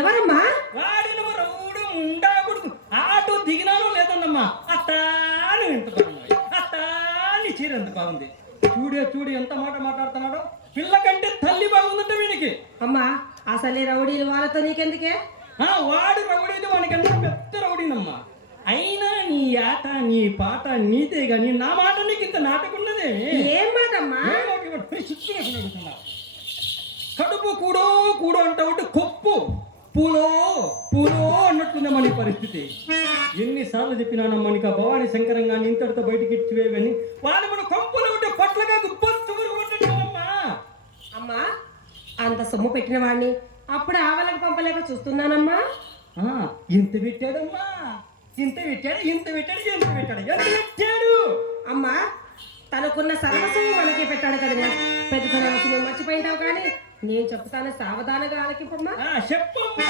ఎవరమ్మా? వాడిని రౌడు ముండా కొడుకు ఆటో దిగినానో లేదన్నమ్మా అట్టాని ఎంత బాగుంది అట్టాని చీర ఎంత బాగుంది చూడు ఎంత మాట మాట్లాడుతున్నాడో పిల్ల కంటే తల్లి బాగుందంటే వీడికి. అమ్మా అసలే రౌడీలు వాళ్ళతో నీకెందుకే? వాడు రౌడీలు వాడికంటే పెద్ద రౌడీనమ్మా. అయినా నీ ఆట నీ పాట నీతే గాని నా మాట నీకు ఇంత నాటకున్నదే. ఏం మాట అమ్మా? కడుపు కూడో అంటావుంటే కొప్పు పూలో అన్నట్లుందే మన పరిస్థితి. ఎన్నిసార్లు చెప్పినానమ్మా నీకు భవానీ శంకరంగా ఇంతటితో బయటికి ఇచ్చివేవని వాడు మన కొంపులో ఉంటే పట్లగా గుబ్బొచ్చుకున్నామ్మా. అమ్మా అంత సొమ్ము పెట్టిన వాడిని అప్పుడు ఆవలకు పంపలేక చూస్తున్నానమ్మా. ఇంత పెట్టాడమ్మా ఇంత పెట్టాడు అమ్మా. తనకున్న సర్వస్వం మనకే పెట్టాడు కదా. పెద్ద నువ్వు మర్చిపోయింటావు కానీ నేను చెప్తాను సావధానంగా ఆలకింపమ్మా. చెప్పమ్మా.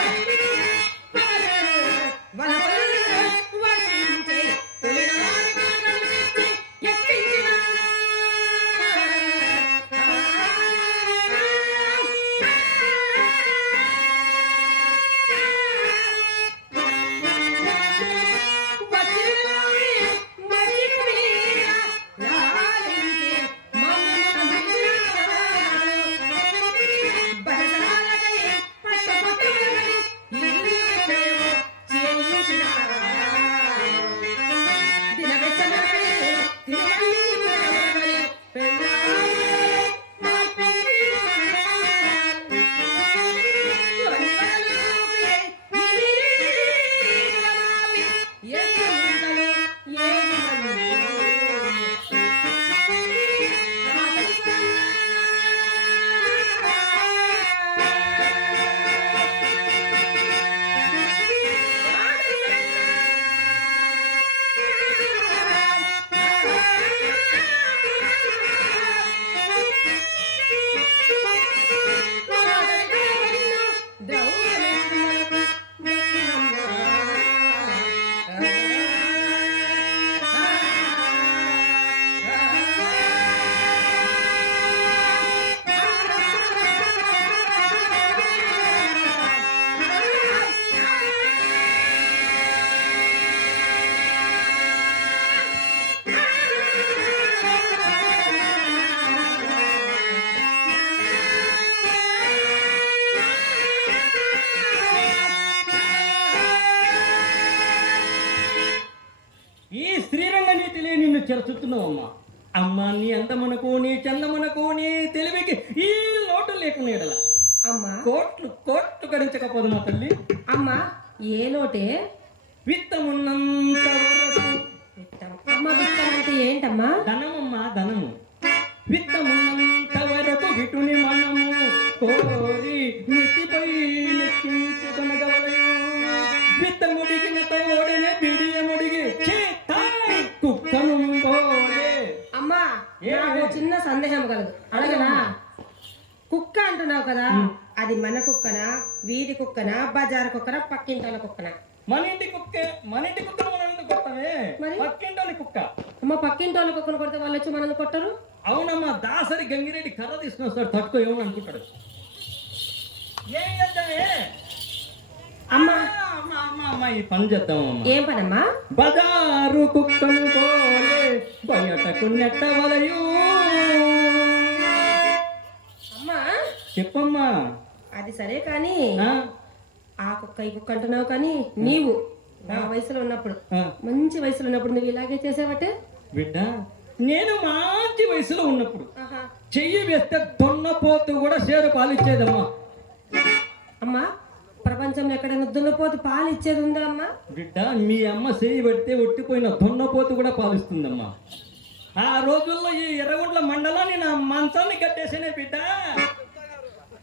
చెరచుతున్నావు అమ్మా. అమ్మా నీ అందమునకు నీ చందమునకు నీ తెలివికి ఈ లోటు లేకుండా అమ్మా కోట్లు కోట్లు గడించకపోదు మా తల్లి. అమ్మా ఏ లోటే? విత్తమున్నంత వరకు అమ్మ విత్తం అంటే ఏంటమ్మా? ధనమమ్మా ధనము. విత్తమున్నంత వరకు విటుని మనము కోరి నెత్తిపై నెక్కించుకొనగలయు. విత్తముడిగిన తోడనే బిడియముడిగి కుక్కను పోలే. అమ్మా నాకు చిన్న సందేహం కలదు, అడగనా? కుక్క అంటున్నావు కదా, అది మన కుక్కనా, వీధి కుక్కనా, బజార్ కుక్కనా, పక్కింటాల కుక్కనా? మన ఇంటి కుక్కే. మన ఇంటి కుక్కను మనం ఎందుకు కొట్టమే? మరి? పక్కింటోని కుక్క. అమ్మ పక్కింటోళ్ళ కుక్కను కొడితే వాళ్ళు వచ్చి మనల్ని కొట్టరు? అవునమ్మా, దాసరి గంగిరెడ్డి కర్ర తీసుకుని వస్తాడు, తట్టుకో ఏమని అనుకుంటాడు. ఏం చేద్దామే అమ్మా? అమ్మా ఈ పని చేద్దామమ్మా. ఏం పనమ్మా? బజారు కుక్కను పోలే బయటకు నెట్టవలయు. అమ్మా చెప్పమ్మా. అది సరే కానీ ఆ? ఆ కుక్క ఈ కుక్క అంటున్నావు కానీ నీవు నా వయసులో ఉన్నప్పుడు, ఆ. మంచి వయసులో ఉన్నప్పుడు నువ్వు ఇలాగే చేసావటే? బిడ్డ నేను మంచి వయసులో ఉన్నప్పుడు ఆహా. చెయ్యి వేస్తే దొన్నపోతు కూడా షేరు పాలిచ్చేదమ్మా. అమ్మా ప్రపంచంలో ఎక్కడైనా దున్నపోతు పాలు ఇచ్చేది ఉందా అమ్మా? బిడ్డ మీ అమ్మ చెయ్యి పెడితే ఒట్టిపోయిన దొన్నపోతు కూడా పాలిస్తుందమ్మా. ఆ రోజుల్లో ఈ ఎర్రగుంట్ల మండలాన్ని నా మంచాన్ని కట్టేసేనే బిడ్డ.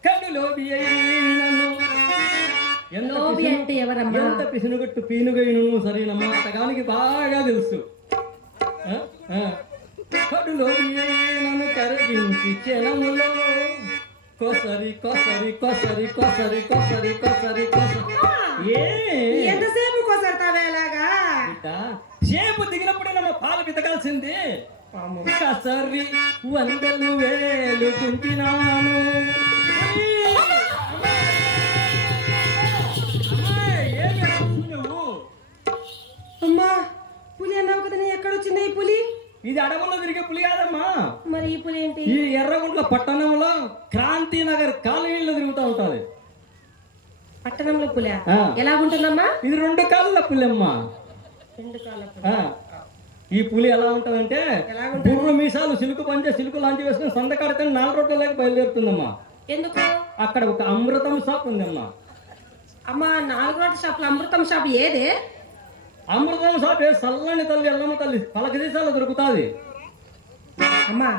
కడులోబి అయినను లోబి అంటే ఎవరమ్మా? ఎంత పిసినుగట్టు పీనుగైను సరేనమ్మా, అతగానికి బాగా తెలుసు. కడులోబి అయినను కరిగించి చెనములో కొసరి కొసరి కొసరి కొసరి కొసరి కొసరి కొసరి. ఎంతసేపు కొసరతావే అలాగా? బిడ్డ సేపు దిగినప్పుడే నమ్మ పాలు పితకాల్సింది. కసరి వందలు వేలు కుంటినాను. నువ్వు అమ్మా పులి అన్నావు కదా, నీ ఎక్కడొచ్చింది ఈ పులి? ఇది అడవుల్లో తిరిగే పులి కాదమ్మా. మరి ఈ పులి ఏంటి? ఈ ఎర్రగుంట్ల పట్టణంలో క్రాంతి నగర్ కాలనీలో తిరుగుతూ ఉంటది. పట్టణంలో పులి ఆ. ఎలాగుంటుందమ్మా? ఇది 2 కాళ్ళ పులమ్మా. 2 కాళ్ళ పులి. ఆ. ఈ పులి ఎలా ఉంటదంటే ఎలాగుంటుంది? బుర్రు మీసాలు సిలుకు పంచే సిలుకు లాంటి వేసుకుని సందకాడితే 4 రోడ్ల లేక బయలుదేరుతుందమ్మా. ఎందుకు? అక్కడ ఒక అమృతం షాప్ ఉందమ్మా. అమ్మా 4 రోడ్ల షాపులు అమృతం షాప్ ఏదే? అమృతం షాప్ చల్లని తల్లి ఎల్లమ్మ తల్లి పలక సీసాలు దొరుకుతాది. అమ్మా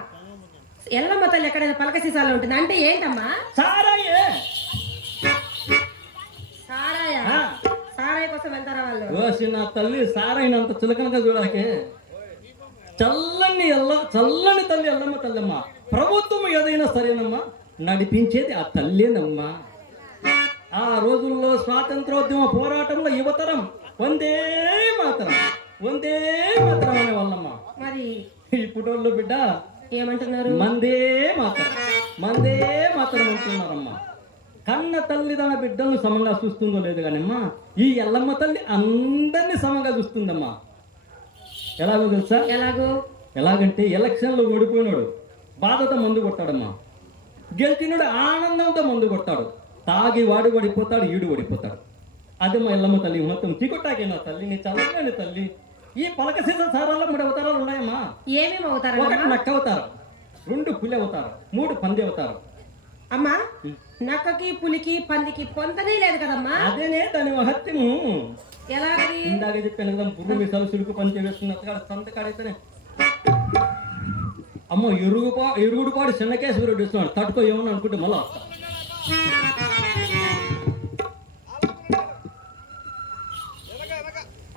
ఎల్లమ్మ తల్లి ఎక్కడైనా పలక సీసాలో ఉంటుంది అంటే ఏంటమ్మా? సారాయే. సారాయా? ఆ. సారాయి కోసం వెళ్తారా వాళ్ళు? ఓసి నా తల్లి సారైనంత చులకనగా చూడాకే. చల్లని తల్లి ఎల్లమ్మ తల్లమ్మా. ప్రభుత్వం ఏదైనా సరేనమ్మా, నడిపించేది ఆ తల్లేనమ్మా. ఆ రోజుల్లో స్వాతంత్రోద్యమ పోరాటంలో యువతరం వందే మాతరం వందే మాతరం అనే వాళ్ళమ్మా. మరి ఇప్పుడు వాళ్ళు బిడ్డ ఏమంటున్నారు? మందే మాతరం అంటున్నారమ్మా. కన్న తల్లి తన బిడ్డలను సమంగా చూస్తుందో లేదు కానమ్మా, ఈ ఎల్లమ్మ తల్లి అందరినీ సమంగా చూస్తుందమ్మా. ఎలాగో తెలుసా? ఎలాగంటే ఎలక్షన్లో ఓడిపోయినాడు బాధతో మందు కొట్టాడమ్మా, గెలిచినాడు ఆనందంతో మందు కొట్టాడు, తాగి వాడు పడిపోతాడు, ఈడు పడిపోతాడు. అదే మా ఎల్లమ్మ తల్లి మొత్తం చీకొట్టాకేనా తల్లి, నీ చల్లని తల్లి. ఈ పలక సీస సారాల్లో 3 అవతారాలు ఉన్నాయమ్మా. ఏమేమి అవుతారు? 1 నక్క అవతారం, 2 పులి అవతారం, 3 పంది అవతారం. అమ్మా నక్కకి పులికి పందికి పొంతనే లేదు కదమ్మా? అదేనే దాని మహత్యము. ఎలాగది? ఇందాక చెప్పాను కదా, బుర్రు మీసాలు సిలుకు పంచి వేసుకున్న సంతకాడైతేనే అమ్మో ఎరుగుడుపాడు చిన్నకేశ్వరుడు ఇస్తున్నాడు, తట్టుకో ఏమని అనుకుంటే మళ్ళా వస్తా.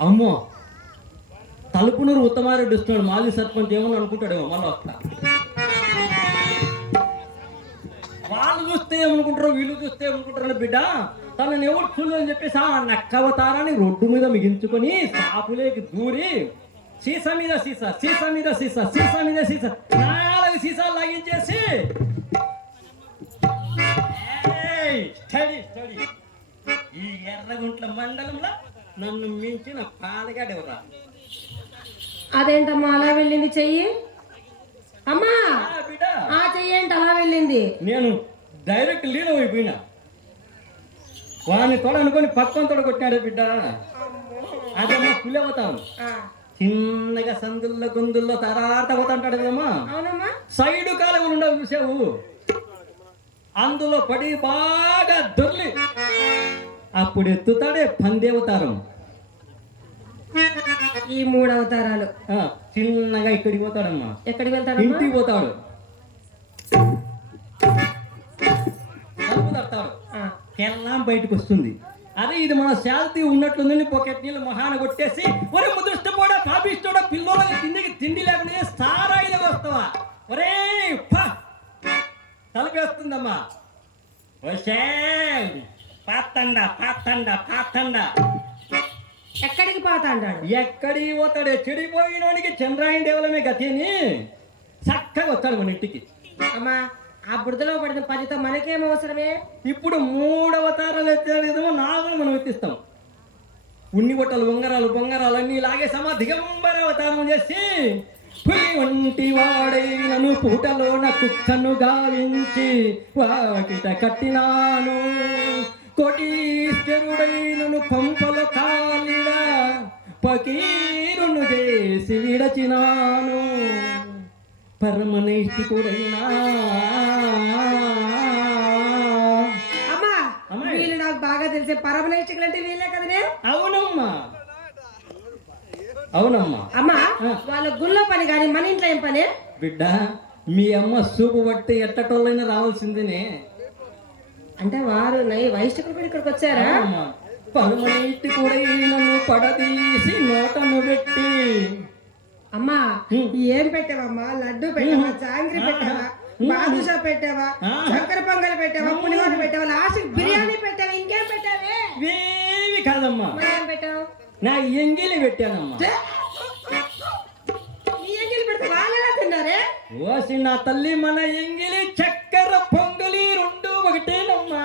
అమ్మో తలుపునూరు ఉత్తమారెడ్డి ఇస్తున్నాడు, మాజీ సర్పంచ్ ఏమని అనుకుంటాడేమో మళ్ళీ వస్తా. వాళ్ళు చూస్తే ఏమనుకుంటారో వీళ్ళు చూస్తే ఏమనుకుంటారని బిడ్డ తనని ఎవరు చూడని చెప్పేసి ఆ నక్క అవతారాన్ని రోడ్డు మీద మిగించుకొని సాపులేకి దూరి సీసా మీద సీసా 4 సీసాలు లాగించేసి స్టడీ ఈ ఎర్రగుంట్ల మండలంలో నన్ను మించిన పాలగాడెవరా? అదేంటమ్మా అలా వెళ్ళింది చెయ్యి? అమ్మా బిడ్డ ఆ చెయ్యి ఏంటి అలా వెళ్ళింది? నేను డైరెక్ట్ లీడ్ అయిపోయినా, వాడిని తొడ అనుకొని పక్కన తొడ కొట్టినాడే బిడ్డ. అదే మా పులి అవతారం. చిన్నగా సందుల్లో గొంతుల్లో తరాత పోతుంటాడు కదమ్మా. అవునమ్మా. సైడు కాలువలు ఉండవు చూసావు, అందులో పడి బాగా దొర్లి అప్పుడు ఎత్తుతాడే పందేవతారం. ఈ 3 అవతారాలు చిన్నగా ఇక్కడికి పోతాడమ్మా. ఎక్కడికి వెళ్తాడు? ఇంటికి పోతాడు, తలుపు తడతాడు, కెల్లాం బయటకు వస్తుంది. అదే ఇది మన శాంతి ఉన్నట్లుందని పొకెట్ నీళ్ళు మహాన కొట్టేసి ఒరే ముదృష్టపోడా పాపిస్తోడా పిల్లోళ్ళకి తిండి లేకుండా సారాయిలో వస్తావా ఒరే తలపేస్తుందమ్మా. వచ్చే పాతండ పాతండ పాతండ. ఎక్కడికి పోతా అంటాడు? ఎక్కడికి పోతాడు? చెడిపోయినోడికి చంద్రాయణ దేవలమే గతి అని చక్కగా వస్తాడు మన ఇంటికి. అమ్మా ఆ బురదలో పడిన పనితో మనకేం అవసరమే? ఇప్పుడు 3 అవతారాలు ఎత్తాడు కదమ్మా, 4 మనం ఎత్తిస్తాం. ఉన్ని బొట్టలు బొంగరాలు అన్నీ ఇలాగే దిగంబర అవతారం చేసి పులి వంటి వాడైనను పూటలోన కుక్కను గావించి వాకిట కట్టినాను, కోటీశ్వరుడైనను కొంపల కాలిడ పకీరును చేసి విడచినాను, పరమనైష్టికుడైనా. అమ్మా వీళ్ళు నాకు బాగా తెలిసే పరమనైష్టికులు అంటే వీళ్ళే కదనే? అవునమ్మా అవునమ్మా. అమ్మా వాళ్ళ గుళ్ళో పని కానీ మన ఇంట్లో ఏం పని? బిడ్డ మీ అమ్మ సూపు పట్టి ఎట్టటోళ్ళైనా రావాల్సిందేనే. అంటే వారు వైష్ణవులు కూడా ఇక్కడికి వచ్చారా? పరమనైష్టికుడైనను పడదీసి నోటను పెట్టి. అమ్మా ఏం పెట్టావమ్మా? లడ్డు పెట్టావా, జాంగ్రీ పెట్టావా, బాదుషా పెట్టావా, చక్కెర పొంగల్ పెట్టావా, పులిహోర పెట్టావా, లాస్ట్ బిర్యానీ పెట్టావా, ఇంకేం పెట్టావే? ఏవి కాదమ్మా, ఏం పెట్టావు? నా ఎంగిలి పెట్టానమ్మా. ఈ ఎంగిలి పెడితే వాళ్ళెలా తిన్నారే? ఓసి నా తల్లి, మన ఎంగిలి చక్కెర పొంగలి 2 ఒకటేనమ్మా.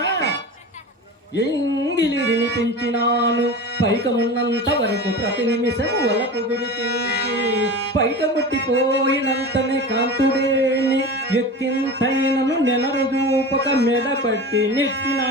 ఎంగిలి వినిపించినాను పైకమున్నంత వరకు ప్రతి నిమిషం వలకు గురిపించి, పైక ముట్టిపోయినంతనే కాంతుడేని ఎక్కింతైనను నెనరు చూపక మెడపట్టి నెట్టినా.